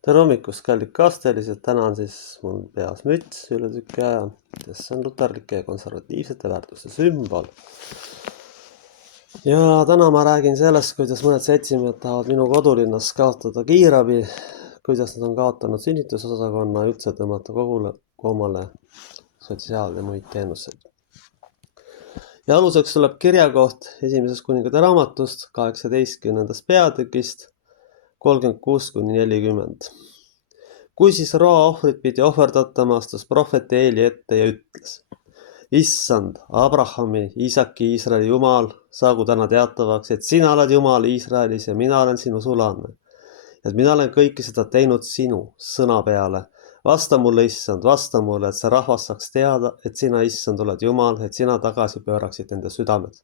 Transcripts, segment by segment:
Tere hommikust, kallid kaastelised, täna on siis mul peas müts üle tüki aja, sest see on luterlike ja konservatiivsete väärtuste sümbol. Ja täna ma räägin sellest, kuidas mõned seltsimehad tahavad minu kodulinnas kaotada kiirabi, kuidas nad on kaotanud sünnitusosakonna ja üldse tõmmata kogule koomale sotsiaal- ja muid teenuseid. Ja aluseks tuleb kirjakoht esimesest kuningate raamatust 18. peatükist 36-40. Kui siis roaohvrit pidi ohverdatama, astus prohvet Eeli ette ja ütles: Issand, Abrahami, Iisaki, Iisraeli Jumal, saagu täna teatavaks, et sina oled Jumal Iisraelis ja mina olen sinu sulane. Et mina olen kõike seda teinud sinu sõna peale. Vasta mulle, Issand, vasta mulle, et see rahvas saaks teada, et sina, Issand, oled Jumal, et sina tagasi pööraksid nende südamed.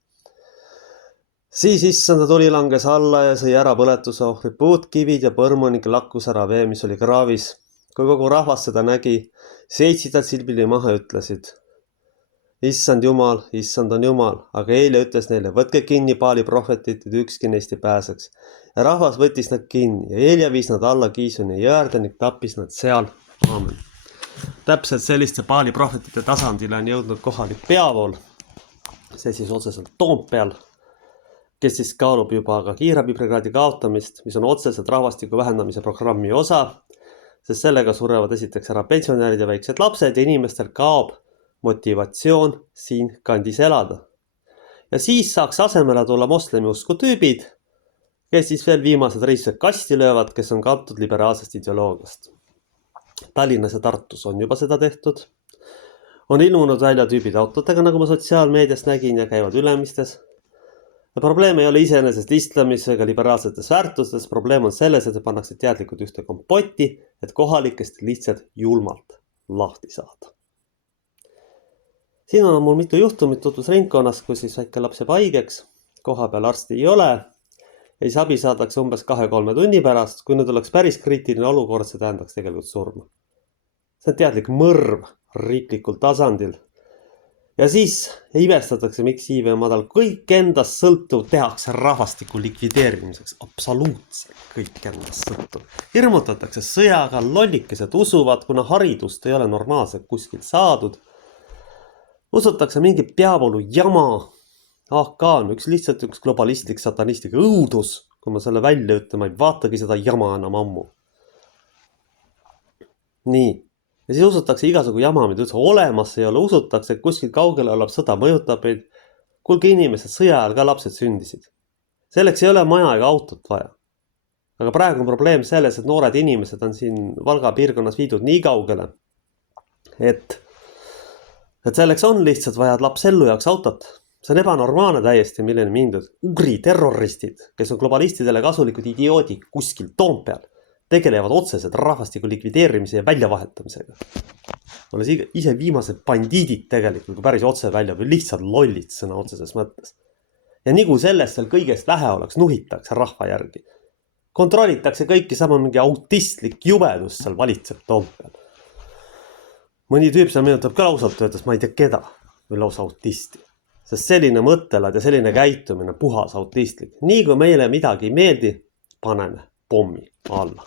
Siis Issanda tuli langes alla ja sõi ära põletusohvri, puud, kivid ja põrmu ning lakkus ära vee, mis oli kraavis. Kui kogu rahvas seda nägi, seitsid nad silmili maha ja ütlesid: Issand on Jumal, aga Eile ütles neile: võtke kinni Baali prohvetit, et ükski neist ei pääseks. Ja rahvas võttis nad kinni ja Eelia viis nad alla Kiisoni jõerde ning tappis nad seal. Aamen. Täpselt selliste Baali prohvetite tasandile on jõudnud kohalik peavool, see siis otseselt Toompeal, kes siis kaalub juba ka kiirabibrigaadi kaotamist, mis on otseselt rahvastiku vähendamise programmi osa, sest sellega surevad esiteks ära pensionärid ja väiksed lapsed ja inimestel kaob motivatsioon siin kandis elada. Ja siis saaks asemele tulla moslemi usku tüübid, kes siis veel viimased reised kasti löövad, kes on kantud liberaalsest ideoloogiast. Tallinnas ja Tartus on juba seda tehtud. On ilmunud välja tüübid autodega, nagu ma sotsiaalmeediast nägin, ja käivad Ülemistes. Ja probleem ei ole iseenesest islamis ega liberaalsetes väärtustes, probleem on selles, et pannakse teadlikult ühte kompotti, et kohalikest lihtsalt julmalt lahti saada. Siin on mul mitu juhtumit tutvusringkonnas, kus siis väike laps jääb haigeks, koha peal arsti ei ole, ja siis abi saadakse umbes 2-3 tunni pärast. Kui nüüd oleks päris kriitiline olukord, see tähendaks tegelikult surma. See on teadlik mõrv riiklikul tasandil. Ja siis imestatakse, miks iive on madal. Kõik endast sõltuv tehakse rahvastiku likvideerimiseks. Absoluutselt kõik endast sõltuv. Hirmutatakse sõjaga, lollikesed usuvad, kuna haridust ei ole normaalselt kuskilt saadud. Usutakse mingi peavoolu jama. AK on lihtsalt üks globalistlik satanistlik õudus. Kui ma selle välja ütlen, ma ei vaatagi seda jama enam ammu. Nii. Ja siis usutakse igasugu jama, mida üldse olemas ei ole. Usutakse, et kuskil kaugele olev sõda mõjutab meid. Kuulge inimesed, sõja ajal ka lapsed sündisid. Selleks ei ole maja ega autot vaja. Aga praegu on probleem selles, et noored inimesed on siin Valga piirkonnas viidud nii kaugele, et selleks on lihtsalt vaja laps ellu jaoks autot. See on ebanormaalne täiesti, milleni mindud. Ugri terroristid, kes on globalistidele kasulikud idioodid kuskil Toompeal, tegelevad otseselt rahvastiku likvideerimise ja väljavahetamisega. Olles ise viimased bandiidid tegelikult, kui päris otse välja või lihtsalt lollid sõna otseses mõttes. Ja nagu sellest veel kõigest vähe oleks, nuhitakse rahva järgi. Kontrollitakse kõiki sama mingi autistlik jubedus seal valitseb Toompeal. Mõni tüüp seal meenutab ka lausalt öeldes, ma ei tea keda, või lausa autisti. Sest selline mõttelad ja selline käitumine puhas autistlik. Nii kui meile midagi ei meeldi, paneme pommi alla.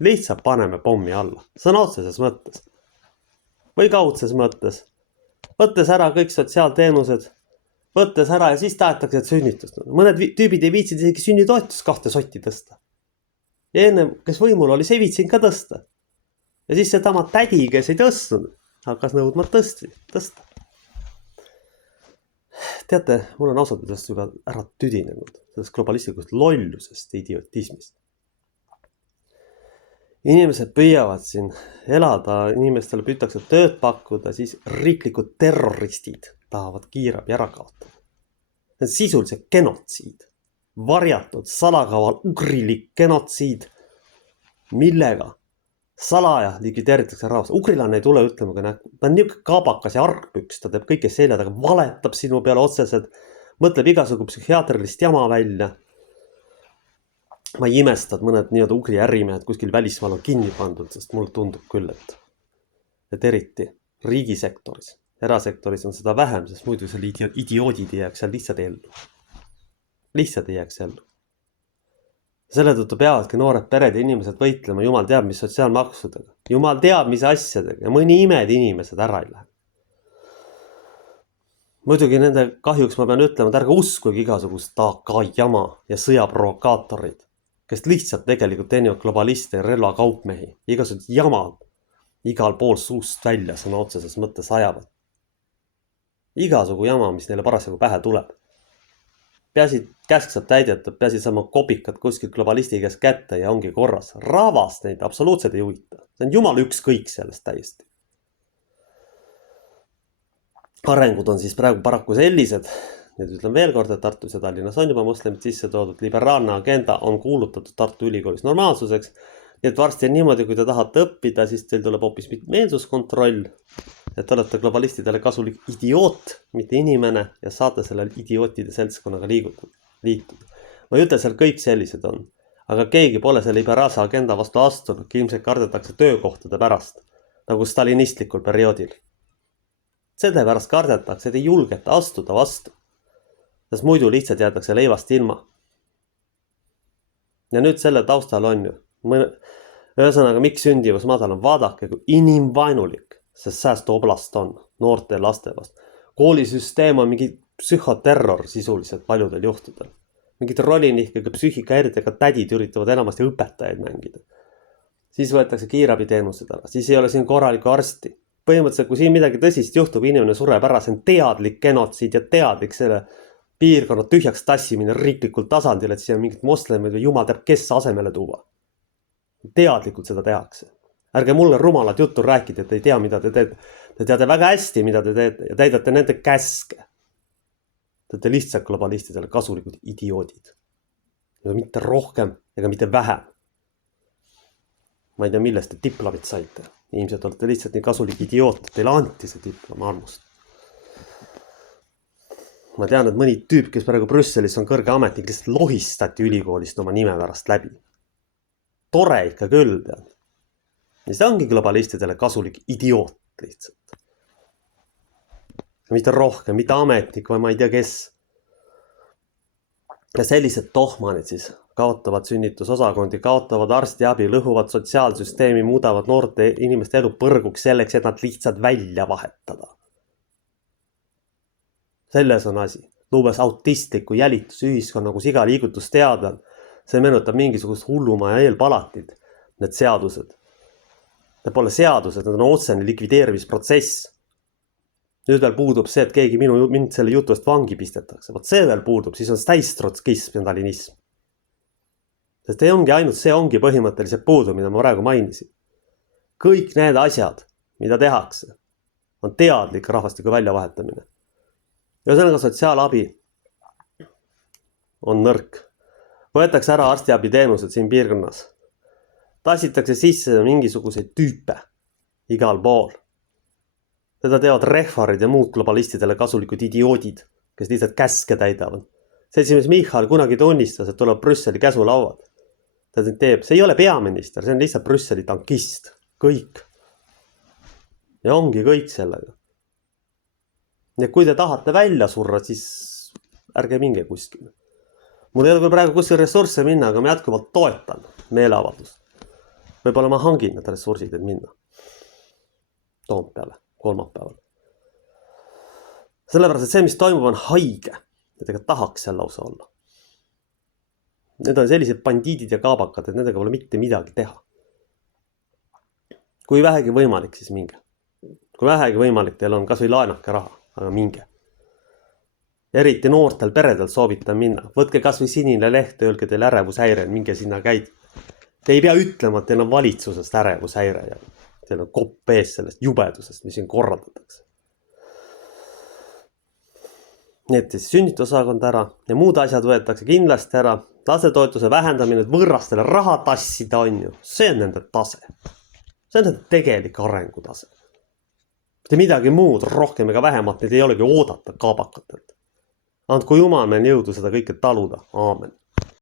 Lihtsalt paneme pommi alla. Sõna otseses mõttes. Või kaudses mõttes. Võttes ära kõik sotsiaalteenused. Võttes ära ja siis tahetakse sünnitust. Mõned tüübid ei viitsid isegi sünnitoetust 2 sotti tõsta. Ja enne, kes võimul oli, see ei viitsin ka tõsta. Ja siis see tama tädi, kes ei tõstnud, hakkas nõudma tõsta. Teate, mul on ausalt tõesti juba ära tüdinenud sellest globalistlikust lollusest ja idiotismist. Inimesed püüavad siin elada, inimestele püütakse tööd pakkuda, siis riiklikud terroristid tahavad kiirabi ära kaotada. See on sisuliselt genotsiid. Varjatud, salakaval, ugrilik genotsiid, millega salaja likvideeritakse rahvas. Ugrilane ei tule ütlema, ta on niisugune kaabakas ja argpüks, ta teeb kõike selja taga, valetab sinu peale otseselt, mõtleb igasugu psühhiaatrilist jama välja. Ma ei imesta, et mõned nii-öelda ugri ärimehed kuskil välismaal on kinni pandud, sest mulle tundub küll, et eriti riigisektoris, erasektoris on seda vähem, sest muidu selle idioodid ei jääks seal lihtsalt ellu. Selle tõttu peavadki noored pered ja inimesed võitlema jumal teab mis sotsiaalmaksudega. Jumal teab mis asjadega ja mõni imed inimesed ära ei lähe. Muidugi nende kahjuks ma pean ütlema, et ärge uskugi igasugust taaka jama ja sõjaprovokaatorid, kes lihtsalt tegelikult teenivad globaliste ja relvakaupmehi. Igasugused jamad igal pool suust välja sõna otseses mõttes ajavad. Igasugu jama, mis neile parasjagu pähe tuleb. Peaasi käsk saab täidetud, peaasi saama kopikad kuskilt globalisti käest kätte ja ongi korras. Rahvast neid absoluutselt ei huvita. See on jumal ükskõik sellest täiesti. Arengud on siis praegu paraku sellised. Nüüd ütlen veel kord, et Tartus ja Tallinnas on juba moslemid sisse toodud. Liberaalne agenda on kuulutatud Tartu Ülikoolis normaalsuseks. Nii et varsti on niimoodi, kui te tahate õppida, siis teil tuleb hoopis meelsuskontroll. Et te olete globalistidele kasulik idioot, mitte inimene ja saate sellel idiootide seltskonnaga liituda. Ma ei ütle, seal kõik sellised on, aga keegi pole selle liberaalse agenda vastu astunud, ilmselt kardetakse töökohtade pärast, nagu stalinistlikul perioodil. Selle pärast kardetakse, et ei julgeta astuda vastu, sest muidu lihtsalt jäetakse leivast ilma. Ja nüüd selle taustal on ju. Ühesõnaga, miks sündivus madal on? Vaadake, kui inimvaenulik see säästuoblast on noorte ja laste vastu. Koolisüsteem on mingi psühhoterror sisuliselt paljudel juhtudel. Mingid rolinihkega psüühikahäiritega tädid üritavad enamasti õpetajaid mängida. Siis võetakse kiirabiteenused ära, siis ei ole siin korralikku arsti. Põhimõtteliselt, kui siin midagi tõsist juhtub, inimene sureb ära, see on teadlik genotsiid ja teadlik selle piirkonna tühjaks tassimine riiklikul tasandil, et siia mingid moslemid või jumal teab kes asemele tuua. Teadlikult seda tehakse. Ärge mulle rumalad juttu rääkida, et ei tea, mida te teete. Te teate väga hästi, mida te teete ja täidate nende käske. Te olete lihtsalt globalistidele kasulikud idioodid. Ega mitte rohkem ega mitte vähem. Ma ei tea, millest te diplomit saite. Ilmselt olete lihtsalt nii kasulik idioot, teile anti see diplom armust. Ma tean, et mõni tüüp, kes praegu Brüsselis on kõrge ametnik, lihtsalt lohistati ülikoolist oma nime pärast läbi. Tore ikka küll, tead. Ja see ongi globalistidele kasulik idioot lihtsalt. Mitte rohkem, mitte ametnik või ma ei tea kes. Ja sellised tohmanid siis kaotavad sünnitusosakondi, kaotavad arstiabi, lõhuvad sotsiaalsüsteemi, muudavad noorte inimeste elu põrguks selleks, et nad lihtsalt välja vahetada. Selles on asi. Luues autistliku jälitusühiskonna, kus iga liigutus teada. See meenutab mingisugust hullumaja eelpalatid, need seadused. Need pole seadused, need on otsene likvideerimisprotsess. Nüüd veel puudub see, et keegi mind selle jutust vangi pistetakse. Vot see veel puudub, siis on täistrotskism ja stalinism. Sest ei ongi ainult see ongi põhimõtteliselt puudu, mida ma praegu mainisin. Kõik need asjad, mida tehakse, on teadlik rahvastiku väljavahetamine. Ühesõnaga sotsiaalabi on nõrk. Võetakse ära arstiabi teenused siin piirkonnas. Tassitakse sisse mingisuguseid tüüpe igal pool. Seda teevad rehvarid ja muud globalistidele kasulikud idioodid, kes lihtsalt käske täidavad. Seltsimees Michal kunagi tunnistas, et tuleb Brüsseli käsulauad. Ta teeb, see ei ole peaminister, see on lihtsalt Brüsseli tankist. Kõik. Ja ongi kõik sellega. Ja kui te tahate välja surra, siis ärge minge kuskile. Mul ei ole küll praegu kuskil ressursse minna, aga ma jätkuvalt toetan meeleavaldust. Võib-olla ma hangin need ressursid, et minna. Toompeale, kolmapäeval. Sellepärast, et see, mis toimub, on haige. Ja tega tahaks seal lausa olla. Need on sellised bandiidid ja kaabakad, et nendega pole mitte midagi teha. Kui vähegi võimalik, siis minge. Kui vähegi võimalik, teil on kas või laenake raha, aga minge. Eriti noortel peredel soovitan minna. Võtke kas või sinine leht, öelge teil ärevushäire, minge sinna käid. Te ei pea ütlema, et teil on valitsusest ärevushäire ja teil on kopp ees sellest jubedusest, mis siin korraldatakse. Nii et siis sünnitusosakond ära ja muud asjad võetakse kindlasti ära. Lastetoetuse vähendamine, et võrrastele raha tassida on ju. See on nende tase. See on nende tegelik arengutase. Mitte midagi muud, rohkem ega vähemalt, neid ei olegi oodata kaabakatelt. Andku jumal meil jõudu seda kõike taluda. Aamen.